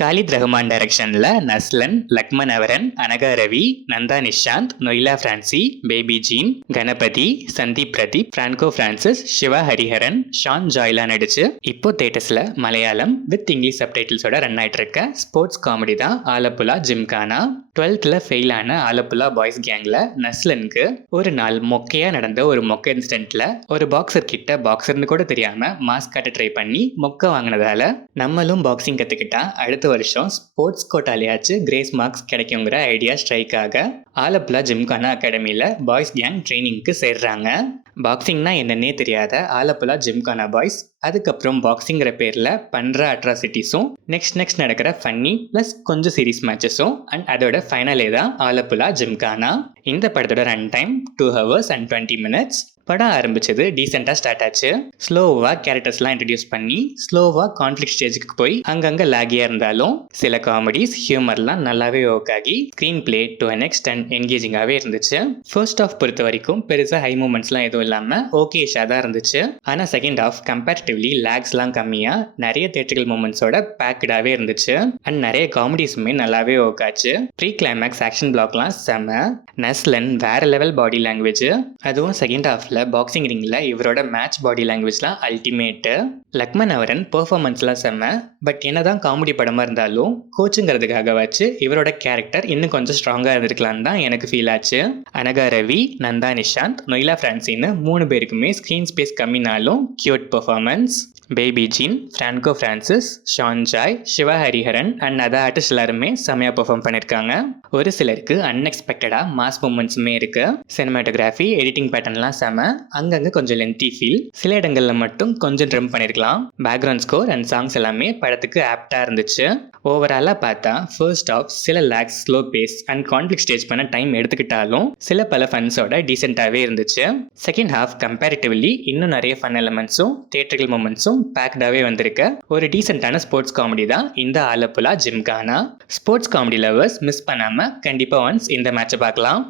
Khalid Rahman டைரக்ஷன்ல நஸ்லன், லக்மன் அவரன், அனகா ரவி, நந்தா நிஷாந்த், நொய்லா பிரான்சி, பேபி ஜீன், கணபதி, சந்தீப் பிரதீப், பிரான்கோ பிரான்சிஸ், சிவா ஹரிஹரன், ஷான் ஜாய்லா நடிச்சு இப்போ தியேட்டர்ஸ்ல மலையாளம் வித் இங்கிலீஷ் சப்டைட்டில்ஸோட ரன் ஆயிட்டு இருக்க ஸ்போர்ட்ஸ் காமெடி தான் ஆலப்புழா ஜிம்கானா. 12th ஃபெயில் ஆன ஆலப்புழா பாய்ஸ் கேங்ல நஸ்லனுக்கு ஒரு நாள் மொக்கையா நடந்த ஒரு மொக்க இன்சிடென்ட்ல ஒரு பாக்ஸர் கிட்ட பாக்ஸர்னு கூட தெரியாம மாஸ்க் காட்ட ட்ரை பண்ணி மொக்க வாங்கினதால நம்மளும் பாக்ஸிங் கத்துக்கிட்டா அடுத்த வருஷம் ஸ்போர்ட்ஸ் கோட்டாலேயாச்சு கிரேஸ் மார்க்ஸ் கிடைக்குங்கிற ஐடியா ஸ்ட்ரைக் ஆக ஆலப்புழா ஜிம்கானா அகாடமியில பாய்ஸ் கேங் ட்ரைனிங்க்கு சேர்றாங்க. பாக்ஸிங்னா என்னன்னே தெரியாத ஆலப்புழா ஜிம்கானா பாய்ஸ் அதுக்கப்புறம் பாக்ஸிங்கிற பேரில் பண்ணுற அட்ராசிட்டிஸும் நெக்ஸ்ட் நடக்கிற ஃபன்னி ப்ளஸ் கொஞ்சம் சீரிஸ் மேட்சஸும் அண்ட் அதோட ஃபைனலே தான் ஆலப்புழா ஜிம்கானா. இந்த படத்தோட run time 2 hours and 20 minutes. படம் ஆரம்பிச்சது டீசெண்டாக ஸ்டார்ட் ஆச்சு. ஸ்லோவாக கேரக்டர்ஸ்லாம் இன்ட்ரடியூஸ் பண்ணி ஸ்லோவாக கான்ஃப்ளிக்ட் ஸ்டேஜுக்கு போய் அங்கங்கே லாகியாக இருந்தாலும் சில காமெடிஸ் ஹியூமர்லாம் நல்லாவே ஒர்க் ஆகி screenplay to an extent என்கேஜிங்காகவே இருந்துச்சு. ஃபர்ஸ்ட் ஆஃப் பொறுத்த வரைக்கும் பெருசாக ஹை மூமெண்ட்ஸ்லாம் எதுவும் இல்லாமல் ஓகேஷாக தான் இருந்துச்சு. ஆனால் செகண்ட் ஆஃப் கம்பேரிட்டிவ்லி லேக்ஸ்லாம் கம்மியாக நிறைய தியேட்ரிக்கல் மூமெண்ட்ஸோட பேக்கடாகவே இருந்துச்சு. அண்ட் நிறைய காமெடிஸுமே நல்லாவே ஒர்க் ஆச்சு. ப்ரீ கிளைமேக்ஸ் ஆக்ஷன் பிளாக்லாம் செம. நஸ்லன் வேற லெவல் பாடி லாங்குவேஜ், அதுவும் செகண்ட் ஹாஃப்ல பாக்ஸிங் ரிங்ல இவரோட மேட்ச் பாடி லாங்குவேஜ்லாம் அல்டிமேட்டு. லக்மன் அவரன் பெர்ஃபார்மன்ஸ்லாம் செம்ம. பட் என்னதான் காமெடி படமா இருந்தாலும் கோச்சுங்கிறதுக்காக வச்சு இவரோட கேரக்டர் இன்னும் கொஞ்சம் ஸ்ட்ராங்கா இருந்திருக்கலான்னு தான் எனக்கு ஃபீல் ஆச்சு. அனகா ரவி, நந்தா நிஷாந்த், நொய்லா பிரான்சின்னு 3 பேருக்குமே ஸ்க்ரீன் ஸ்பேஸ் கம்மினாலும் cute performance. Baby Jean, Franco Francis, Shon Joy, Siva Hariharan and other artist எல்லாருமே செமையாக பெர்ஃபார்ம் பண்ணியிருக்காங்க. ஒரு சிலருக்கு அன்எக்ஸ்பெக்டடாக மாஸ் மூமெண்ட்ஸுமே இருக்கு. சினிமாட்டோகிராஃபி, எடிட்டிங் பேட்டர்ன்லாம் செம. அங்கங்கே கொஞ்சம் லென்த்தி ஃபீல், சில இடங்களில் மட்டும் கொஞ்சம் ட்ரம் பண்ணியிருக்கலாம். பேக்ரவுண்ட் ஸ்கோர் அண்ட் சாங்ஸ் எல்லாமே படத்துக்கு ஆப்டாக இருந்துச்சு. ஓவராலாக பார்த்தா ஃபர்ஸ்ட் ஆஃப் சில lags slow pace and conflict stage பண்ண டைம் எடுத்துக்கிட்டாலும் சில பல ஃபன்ஸோட டீசெண்டாகவே இருந்துச்சு. செகண்ட் ஹாஃப் கம்பேரிட்டிவ்லி இன்னும் நிறைய ஃபன் எலமெண்ட்ஸும் தியேட்ரிக்கல் மூமெண்ட்ஸும் பேக்டாகவே வந்திருக்க ஒரு டீசெண்டான ஸ்போர்ட்ஸ் காமெடி தான் இந்த Alappuzha gymkhana. Sports comedy lovers miss பண்ணாம கண்டிப்பாக ஒன்ஸ் இந்த மேட்சை பார்க்கலாம்.